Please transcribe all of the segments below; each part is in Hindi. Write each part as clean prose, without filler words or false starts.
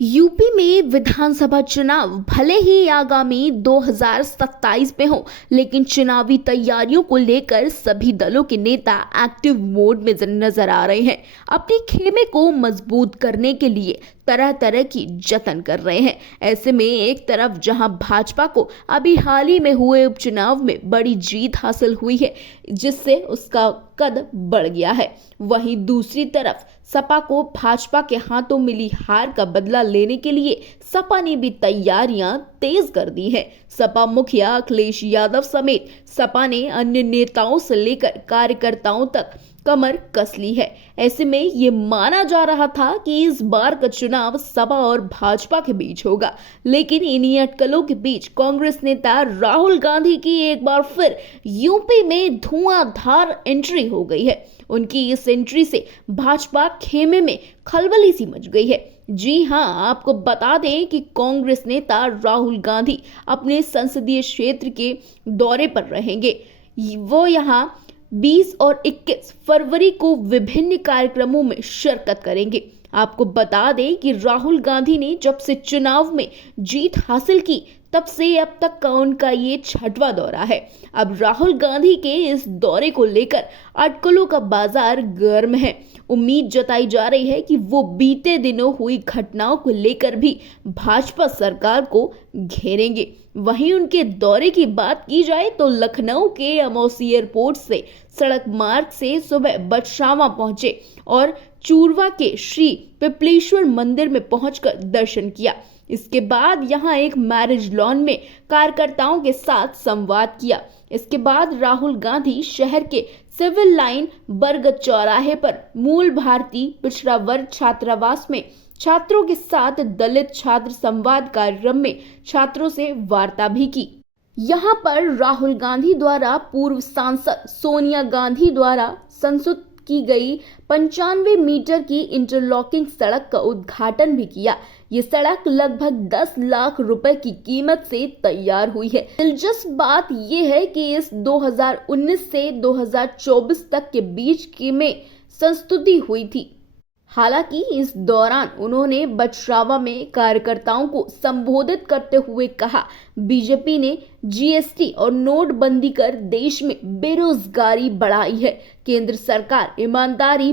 यूपी में विधानसभा चुनाव भले ही आगामी 2027 में हो, लेकिन चुनावी तैयारियों को लेकर सभी दलों के नेता एक्टिव मोड में नजर आ रहे हैं। अपने खेमे को मजबूत करने के लिए तरह तरह की जतन कर रहे हैं। ऐसे में एक तरफ जहां भाजपा को अभी हाल ही में हुए उपचुनाव में बड़ी जीत हासिल हुई है, जिससे उसका कद बढ़ गया है, वहीं दूसरी तरफ सपा को भाजपा के हाथों मिली हार का बदला लेने के लिए सपा ने भी तैयारियां तेज कर दी हैं। सपा मुखिया अखिलेश यादव समेत सपा ने अन्य नेताओं से लेकर कार्यकर्ताओं तक कमर कस ली है। ऐसे में ये माना जा रहा था कि इस बार का चुनाव सपा और भाजपा के बीच होगा, लेकिन इन्हीं अटकलों के बीच कांग्रेस नेता राहुल गांधी की एक बार फिर यूपी में धुआंधार एंट्री हो गई है। उनकी इस एंट्री से भाजपा खेमे में खलबली सी मच गई है। जी हां, आपको बता दें कि कांग्रेस नेता राहुल गांधी अपने संसदीय क्षेत्र के दौरे पर रहेंगे। वो यहां 20 और 21 फरवरी को विभिन्न कार्यक्रमों में शिरकत करेंगे। आपको बता दें कि राहुल गांधी ने जब से चुनाव में जीत हासिल की, तब से अब तक का उनका ये 6वां दौरा है। अब राहुल गांधी के इस दौरे को लेकर अटकलों का बाजार गर्म है। उम्मीद जताई जा रही है कि वो बीते दिनों हुई घटनाओं को लेकर भी भाजपा सरकार को घेरेंगे। वहीं उनके दौरे की बात की जाए तो लखनऊ के अमौसी एयरपोर्ट से सड़क मार्ग से सुबह बटशावा पहुंचे और चूरवा के श्री पिपलेश्वर मंदिर में पहुंचकर दर्शन किया। इसके बाद यहां एक मैरिज लॉन में कार्यकर्ताओं के साथ संवाद किया। इसके बाद राहुल गांधी शहर के सिविल लाइन बरगद चौराहे पर मूल भारतीय पिछड़ा वर्ग छात्रावास में छात्रों के साथ दलित छात्र संवाद कार्यक्रम में छात्रों से वार्ता भी की। यहाँ पर राहुल गांधी द्वारा पूर्व सांसद सोनिया गांधी द्वारा संस्तुत की गई 95 मीटर की इंटरलॉकिंग सड़क का उद्घाटन भी किया। ये सड़क लगभग 10 लाख रुपए की कीमत से तैयार हुई है। दिलचस्प बात यह है कि इस 2019 से 2024 तक के बीच की में संस्तुति हुई थी। हालांकि इस दौरान उन्होंने बटशावा में कार्यकर्ताओं को संबोधित करते हुए कहा, बीजेपी ने जीएसटी और नोटबंदी कर देश में बेरोजगारी बढ़ाई है। केंद्र सरकार ईमानदारी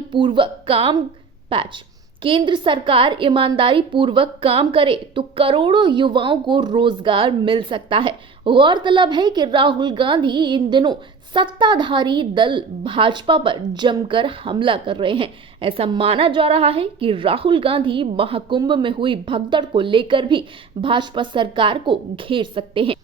पूर्वक काम करे तो करोड़ों युवाओं को रोजगार मिल सकता है। गौरतलब है कि राहुल गांधी इन दिनों सत्ताधारी दल भाजपा पर जमकर हमला कर रहे हैं। ऐसा माना जा रहा है कि राहुल गांधी महाकुंभ में हुई भगदड़ को लेकर भी भाजपा सरकार को घेर सकते हैं।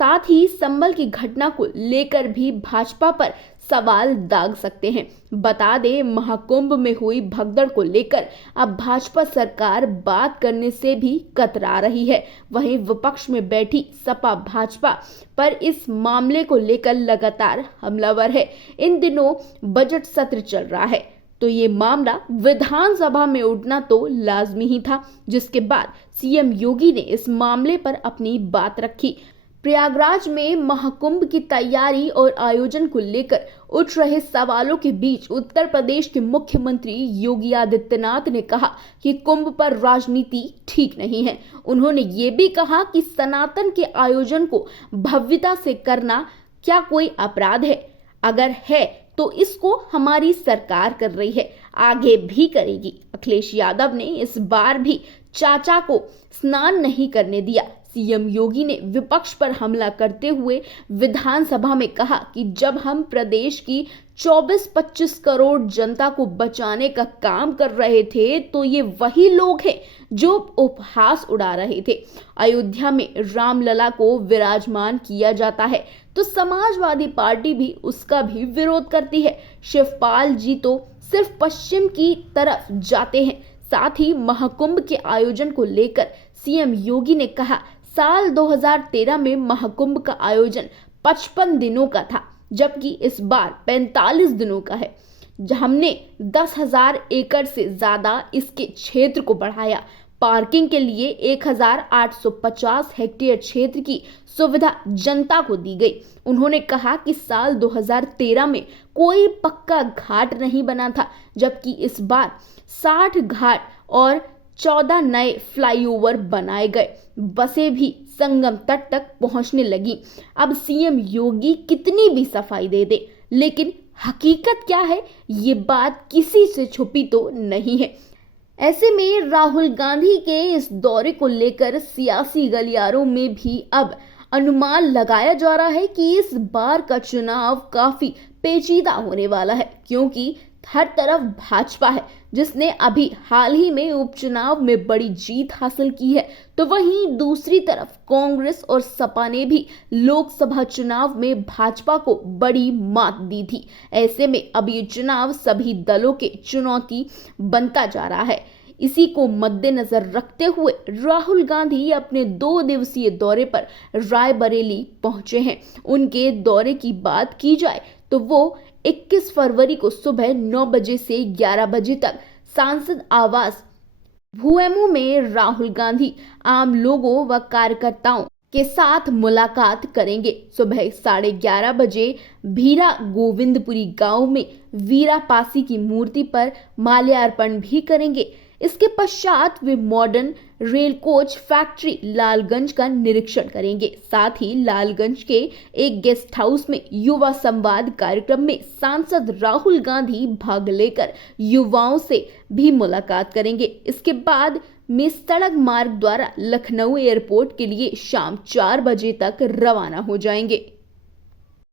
साथ ही संभल की घटना को लेकर भी भाजपा पर सवाल दाग सकते हैं। बता दें, महाकुंभ में हुई भगदड़ को लेकर अब भाजपा सरकार बात करने से भी कतरा रही है। वहीं विपक्ष में बैठी सपा भाजपा पर इस मामले को लेकर लगातार हमलावर है। इन दिनों बजट सत्र चल रहा है, तो ये मामला विधानसभा में उठना तो लाजमी ही था, जिसके बाद सीएम योगी ने इस मामले पर अपनी बात रखी। प्रयागराज में महाकुंभ की तैयारी और आयोजन को लेकर उठ रहे सवालों के बीच उत्तर प्रदेश के मुख्यमंत्री योगी आदित्यनाथ ने कहा कि कुंभ पर राजनीति ठीक नहीं है। उन्होंने ये भी कहा कि सनातन के आयोजन को भव्यता से करना क्या कोई अपराध है? अगर है तो इसको हमारी सरकार कर रही है, आगे भी करेगी। अखिलेश यादव ने इस बार भी चाचा को स्नान नहीं करने दिया। सीएम योगी ने विपक्ष पर हमला करते हुए विधानसभा में कहा कि जब हम प्रदेश की 24-25 करोड़ जनता को बचाने का काम कर रहे थे, तो ये वही लोग हैं जो उपहास उड़ा रहे थे। अयोध्या में रामलला को विराजमान किया जाता है तो समाजवादी पार्टी भी उसका भी विरोध करती है। शिवपाल जी तो सिर्फ पश्चिम की तरफ जाते हैं। साथ ही महाकुंभ के आयोजन को लेकर सीएम योगी ने कहा, साल 2013 में महाकुंभ का आयोजन 55 दिनों का था, जबकि इस बार 45 दिनों का है। हमने 10,000 एकड़ से ज्यादा इसके क्षेत्र को बढ़ाया। पार्किंग के लिए 1,850 हेक्टेयर क्षेत्र की सुविधा जनता को दी गई। उन्होंने कहा कि साल 2013 में कोई पक्का घाट नहीं बना था, जबकि इस बार 60 घाट और 14 नए फ्लाईओवर बनाए गए, बसें भी संगम तट तक पहुंचने लगी। अब सीएम योगी कितनी भी सफाई दे दे, लेकिन हकीकत क्या है, ये बात किसी से छुपी तो नहीं है। ऐसे में राहुल गांधी के इस दौरे को लेकर सियासी गलियारों में भी अब अनुमान लगाया जा रहा है कि इस बार का चुनाव काफी पेचीदा होने वाला है, क्योंकि हर तरफ भाजपा है जिसने अभी हाल ही में उपचुनाव में बड़ी जीत हासिल की है, तो वहीं दूसरी तरफ कांग्रेस और सपा ने भी लोकसभा चुनाव में भाजपा को बड़ी मात दी थी। ऐसे में अब ये चुनाव सभी दलों के चुनौती बनता जा रहा है। इसी को मद्देनजर रखते हुए राहुल गांधी अपने 2 दिवसीय दौरे पर रायबरेली पहुंचे हैं। उनके दौरे की बात की जाए तो वो 21 फरवरी को सुबह 9 बजे से 11 बजे तक सांसद आवास भुएमू में राहुल गांधी आम लोगों व कार्यकर्ताओं के साथ मुलाकात करेंगे। सुबह 11:30 बजे भीरा गोविंदपुरी गांव में वीरा पासी की मूर्ति पर माल्यार्पण भी करेंगे। इसके पश्चात वे modern rail coach factory Lalganj का निरीक्षण करेंगे। साथ ही लालगंज के एक गेस्ट हाउस में युवा संवाद कार्यक्रम में सांसद राहुल गांधी भाग लेकर युवाओं से भी मुलाकात करेंगे। इसके बाद में सड़क मार्ग द्वारा लखनऊ एयरपोर्ट के लिए शाम 4 बजे तक रवाना हो जाएंगे।